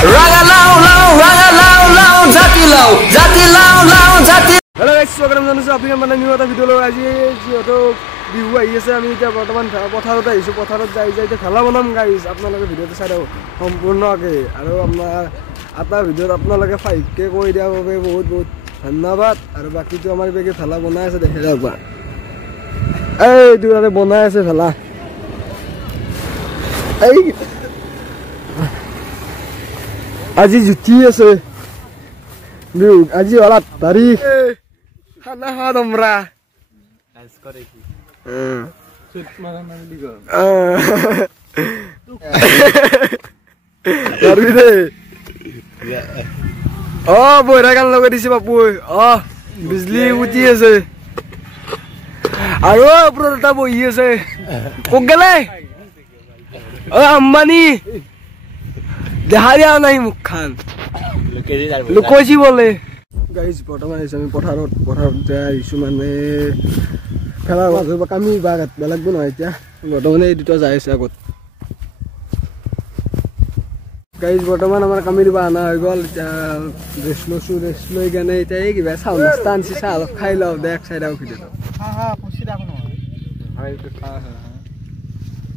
Hello guys, welcome to the new video. আজি যেহেতু বিহু আহি আছে আমি এতিয়া বৰ্তমান পথাৰত আহিছো পথাৰত যাই খেলা বনাম গাইস আপোনালোকে ভিডিওটো চাই দাও সম্পূৰ্ণকে আৰু আপোনাৰ ভিডিওত আপোনালোকে 5k কৈ দিয়া বাবে বহুত ধন্যবাদ আৰু বাকিটো আমাৰ বেগে খেলা বনাই আছে দেখে যাবা এই দুৰাৰে বনাই আছে খেলা এই আজি জুতি আছে বিহু আজি হলা তাৰিখ খানা খাওয়া তোমরা ডান্স করে কি সুট মারা না দিগো করবি দে ও বইরা গান লগাই দিছে বাপু ও বিজলি উঠি আছে আৰু ওপৰত এটা বহি আছে কোক গলে ও আম্বানি দেখা দিয়া নাই মুখখান লুকোছি বলে গাইজ বৰ্তমান আমি পথাৰত যাইছো মানে খেলা মাজৰ কামি বাগাত বেলেগ নহয় এতিয়া বৰ্তমানে এই দুটা যাই আছে আগত গাইজ বৰ্তমান আমাৰ কামি দিবা আনা হৈ গ'ল এতিয়া ৰেষ্ট লৈ কেনে এতিয়া এই কিবা চাউল নাস্তা আনছি চাহ অলপ খাই লওঁ দেখ চাই দাও ভিডিঅ'টো পুচি দাও নহয় হয় খা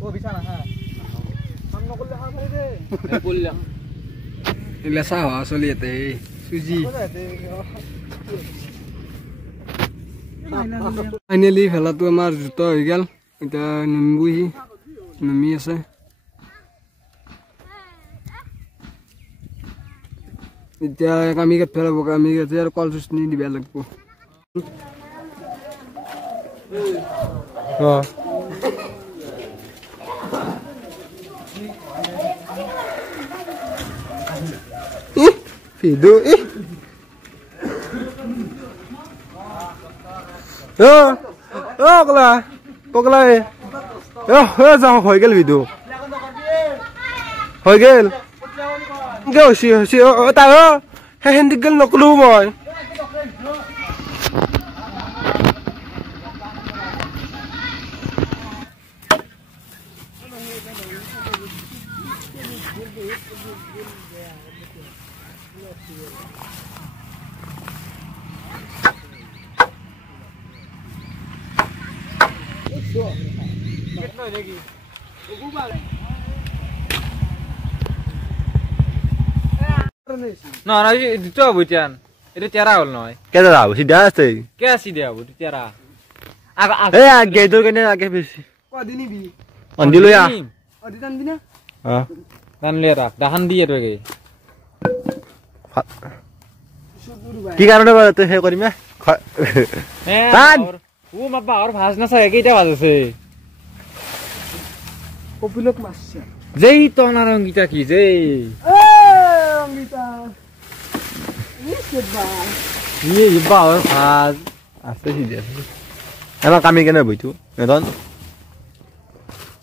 ও বিছানা হা মন নকলে হা খাই দে বললাম ইলা চাহ চলি ইয়াতে সুজি ফাইনেলি খেলাটো আমাৰ জুত হৈ গেল এতিয়া নামি আছে এতিয়া কামি কাট পেলাব কামি কাটি আৰু কল চুচনি দিবা লাগিব Video ih. Pokla. Jangan hoi gel video. Hoi gel. Gel si tahu. Hendik gel nak lu moy. No, itu abujan. Itu tiara ul noy. Kita tahu si dia sih. Kaya si dia abu itu tiara. Agak itu kan agak besi. Kau di ni bi. Andi lu ya. Andi tan di na. Tan lihat dahan dia tu lagi. কি কারণে বলতে হে করি মে তান ও মাপা আর ভাজ না সাকে এটা বাজছে কপিলক মাসছে যেই তো না রঙ্গিতা কি যেই এ রঙ্গিতা ये इबा और भाज আছে কি দে এলা কামি কেনে বইতো এখন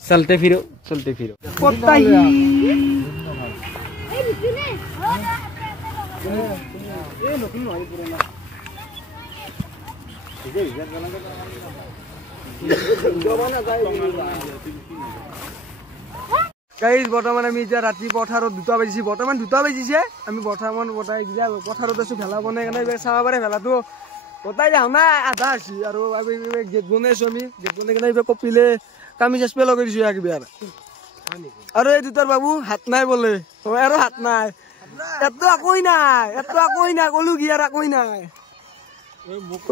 चलते फिरो কোতাই গাইজ বৰ্তমান আমি এতিয়া ৰাতি পথাৰত 2টা বাজিছে বৰ্তমান 2টা বাজিছে আমি বৰ্তমান বটাই গিয়া পথাৰত আছো ভেলা বনাই কেনে চাব পাৰে ভেলাটো বটাই যাও না আধা আছে আৰু গেট বনাইছো আমি গেট বনাই কেনে কপিলে কামি চেষ্টা লগাই দিছো একবাৰ আৰু এই দুটাৰ বাবু হাত নাই বলে আৰু হাত নাই এত আকই নাই কলু গিয়াৰ আকই নাই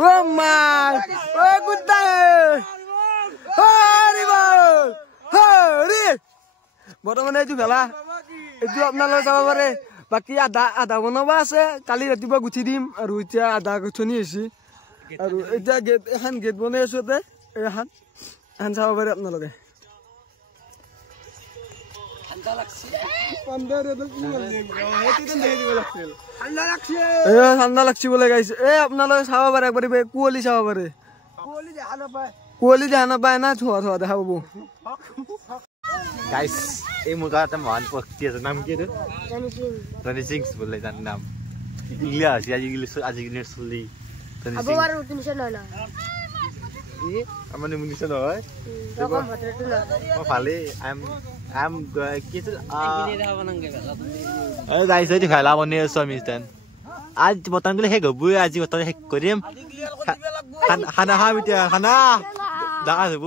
ও মাই ও গুড্ডা হৰি বল হৰি বৰ্তমানে এইটো ভেলা এইটো আপোনালোকে চাব পাৰে বাকি আধা বনাব আছে কালি ৰাতিপুৱা গুঠি দিম আৰু এতিয়া আধা গুঠনি হৈছে আৰু এতিয়া এখন গেট বনাই আছো এখন চাব পাৰে আপোনালোকে ঠাণ্ডা লাগছে বোলে গাইছে আপোনালোকে চাব পাৰে একবাৰ কুঁৱলী চাব পাৰে কুঁৱলী দেখা নাপায় না ধোৱা দেখা পাব গাইস এই মুগা এটা মহান পক্ষী আছে নাম কি রনি সিং বলে যার নাম ইগলা আছে আজিকালি চলি আবার উঠছে না ই আমার নিমুনিছে নহয় ভালে আই এম আম কি যাইছে দি ভেলা বনাই আছো আমি তেন আজ বৰ্তমান গ'লে শেষ হ'বই আজি বৰ্তমান শেষ কৰিম খানা খাম এতিয়া খানা ডাঙা যাব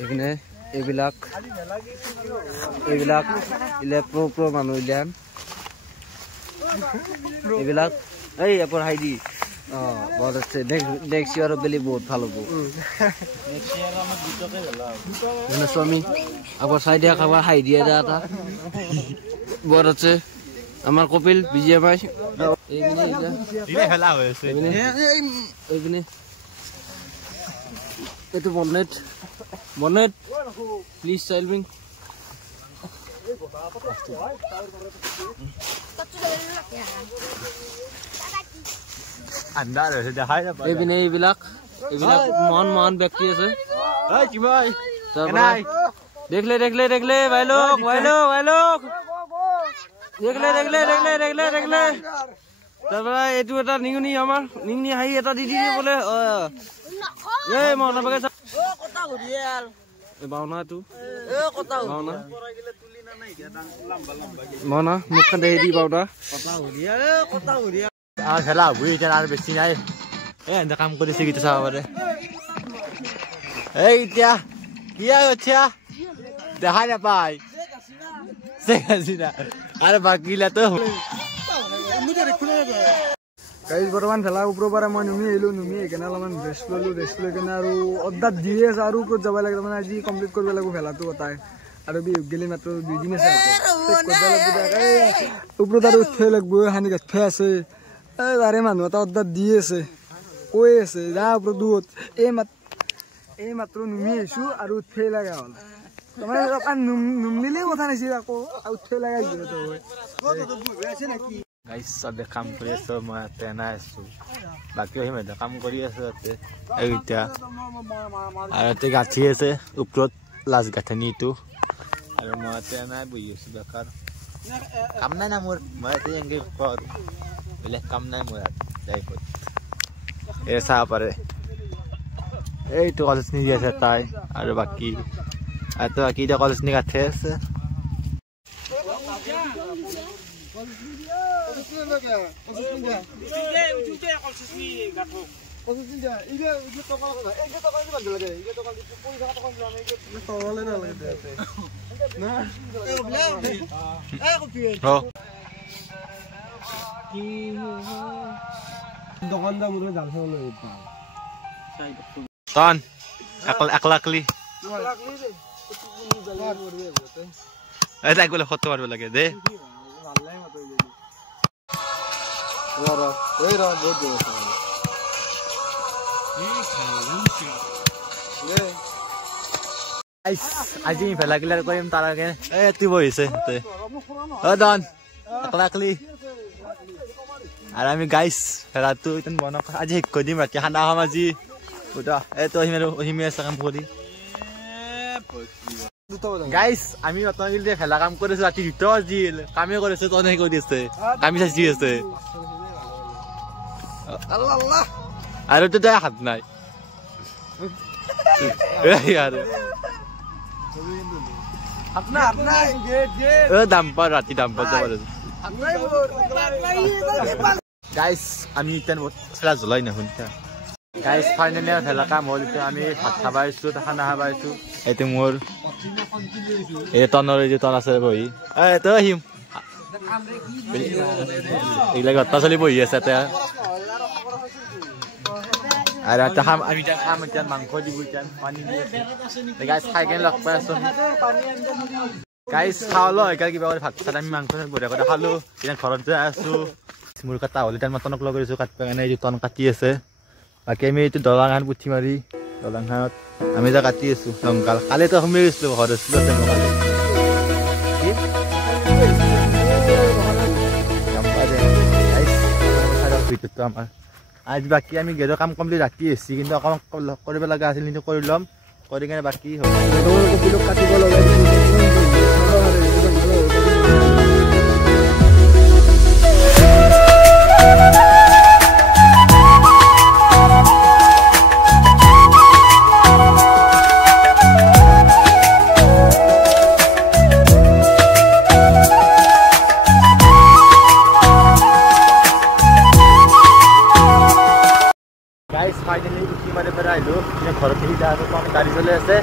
এইপিনে এইবিলাক প্ৰ মানুহ উলিয়াম এইবিলাক এই এপৰ হাইডি বহুত আছে নেক্সট ইয়াৰ বেলি বহুত ভাল হ'ব আমি আগৰ চাইডে খাবাৰ হাই দিয়ে এটা বহুত আছে আমাৰ কপিল বিজেমাই এইপিনে এইটো বনেট প্লিজ চাইলভিং এইপিনে এইবিলাক মহান ব্যক্তি আছে দেখলে ভাই লোক দেখলে তাৰপৰা এইটো এটা নিঙনি আমাৰ নিঙনি হাঁহি এটা দি দিয়ে বোলে এই মহনা বাগে বাওনাটো মহনা মুখখন দেখি দি বাওনা খেলা হ'ব এতিয়া আৰু বেছি নাই এনে কাম কৰিছে কিন্তু চাব পাৰে এই এতিয়া কি হৈছে দেখা নাপায় আৰু বাকীলাতো গাইজ বৰ্তমান ভেলা ওপৰৰ পৰা মই নুমি আহিলোঁ নুমি সেইকাৰণে অলপমান ৰেষ্ট লৈ কিনে আৰু অৰ্ডাৰ দিয়ে আছে আৰু ওপৰত যাব লাগে তাৰমানে আজি কমপ্লিট কৰিব লাগিব ভেলাটো কটাই আৰু গেলি মাত্ৰ 2 দিন আছে ওপৰত আৰু উঠিব লাগিব সানি গাঁঠি আছে তাৰে মানুহ এটা অৰ্ডাৰ দি আছে কৈ আছে যা ওপৰত দূৰত এই মাত্ৰ নুমি আহিছোঁ আৰু উঠিব লগা হ'ল তাৰমানে নুমিলেই কথা নাছিল আকৌ উঠিব লগা গাইজ চবে কাম কৰি আছো মই ইয়াতে নাই আছো বাকী আহিম এতিয়া কাম কৰি আছো ইয়াতে এতিয়া আৰু ইয়াতে গাঁঠি আছে ওপৰত লাষ্ট গাঁথনিটো আৰু মই ইয়াতে নাই বহি আছো বেকাৰ কাম নাই না মোৰ মই ইয়াতে এনেকৈ কৰোঁ বেলেগ কাম নাই মোৰ ইয়াত লাইফত এই চাব পাৰে এইটো কলেজ নি দি আছে তাই আৰু বাকী এতিয়া কলেজ নি গাঁঠি আছে একলাকলি এটা গ'লে সত্য মাৰিব লাগে দে আজি ভেলা কিলাৰ কৰিম তাৰ আগে তুই বহিছে একলাকলি আৰু আমি গাইছ ভেলাটো বনাওঁ আজি শেষ কৰি দিম ৰাতি খানা খাম আজি এইটো আহিম আৰু আহিমে আছে কাম কৰি গাইছ আমি ৰত্নগিৰিতে ভেলা কাম কৰিছো ৰাতি 2 বাজিল কামে কৰিছো তনে কৰি আছে কামি চাচি আছে আৰু তো তাই হাত নাই দাম্পাৰ ৰাতি দাম্পাৰ যাব গাইছ আমি এতিয়া জ্বলাই নাহো গাইছ ফাইনেলি ভেলা কাম হ'ল এতিয়া আমি ভাত খাব আহিছোঁ খানা খাব আহিছোঁ এইটো মোৰ এই টনৰ যে টন আছে বহি তই আহিম এইবিলাক ঘটনা চলি বহি আছে এতিয়া আৰু এটা খাম আমি এতিয়া খাম এতিয়া মাংস দিব এতিয়া পানী দি আছে গাইছ খাই কেনে লগ পাই আছোঁ গাইছ খাওঁ ল সেইকাৰণে কিবা কৰি ভাত চাত আমি মাংস বঢ়িয়া কথা খালোঁ এতিয়া ঘৰত যাই আছোঁ মোৰ কটা হ'ল এতিয়া মই টনক লগ কৰিছোঁ কাটিব কাৰণে এইটো টন কাটি আছে বাকী আমি এইটো দলংখান পুঠি মাৰি দলংখানত আমি এতিয়া কাটি আছোঁ দংকাল কালিতো সোমাই গৈছিলোঁ ঘৰত আছিলোঁ আমাৰ আজি বাকী আমি গেজৰ কাম কমপ্লিট ৰাতি আহিছে কিন্তু অকণমান কৰিব লগা আছিল কিন্তু কৰি ল'ম কৰি কিনে বাকী হ'ব চলি আছে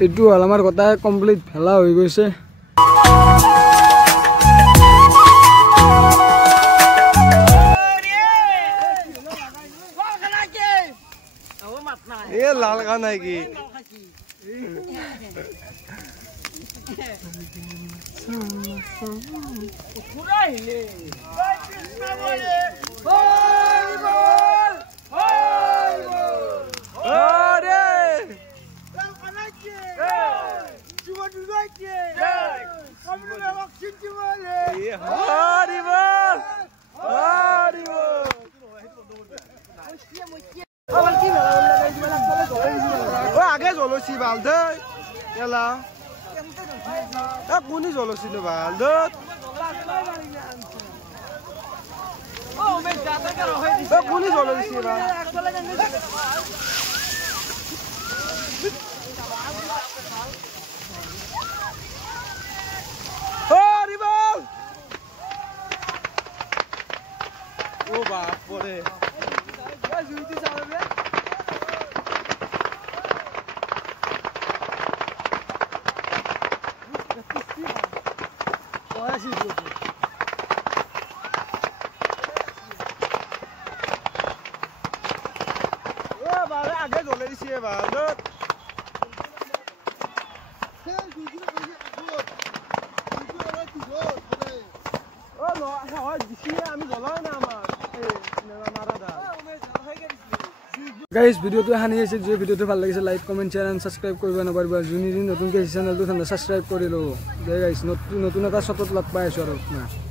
এইটো হল আমাৰ গোটাই কমপ্লিট ভেলা হৈ গৈছে এ লাল গা নাই কি আগে জলছি ভাল দে এলা কোনি জলছি নো ভাল দে কোনি জলছি ভাল ও বাপ পরে আগে জ্বলে দিছে ভালত আমি জ্বলাই না আমার গাইজ ভিডিওটো হানি আছে যে ভিডিওটো ভাল লাগিছে like comment share and subscribe কৰিব নাপাৰিবা যোনি দিন নতুনকৈ চেনেলটো সাবস্ক্ৰাইব কৰি লব গাইজ নতুন এটা শতত লগ পাই আছো আৰু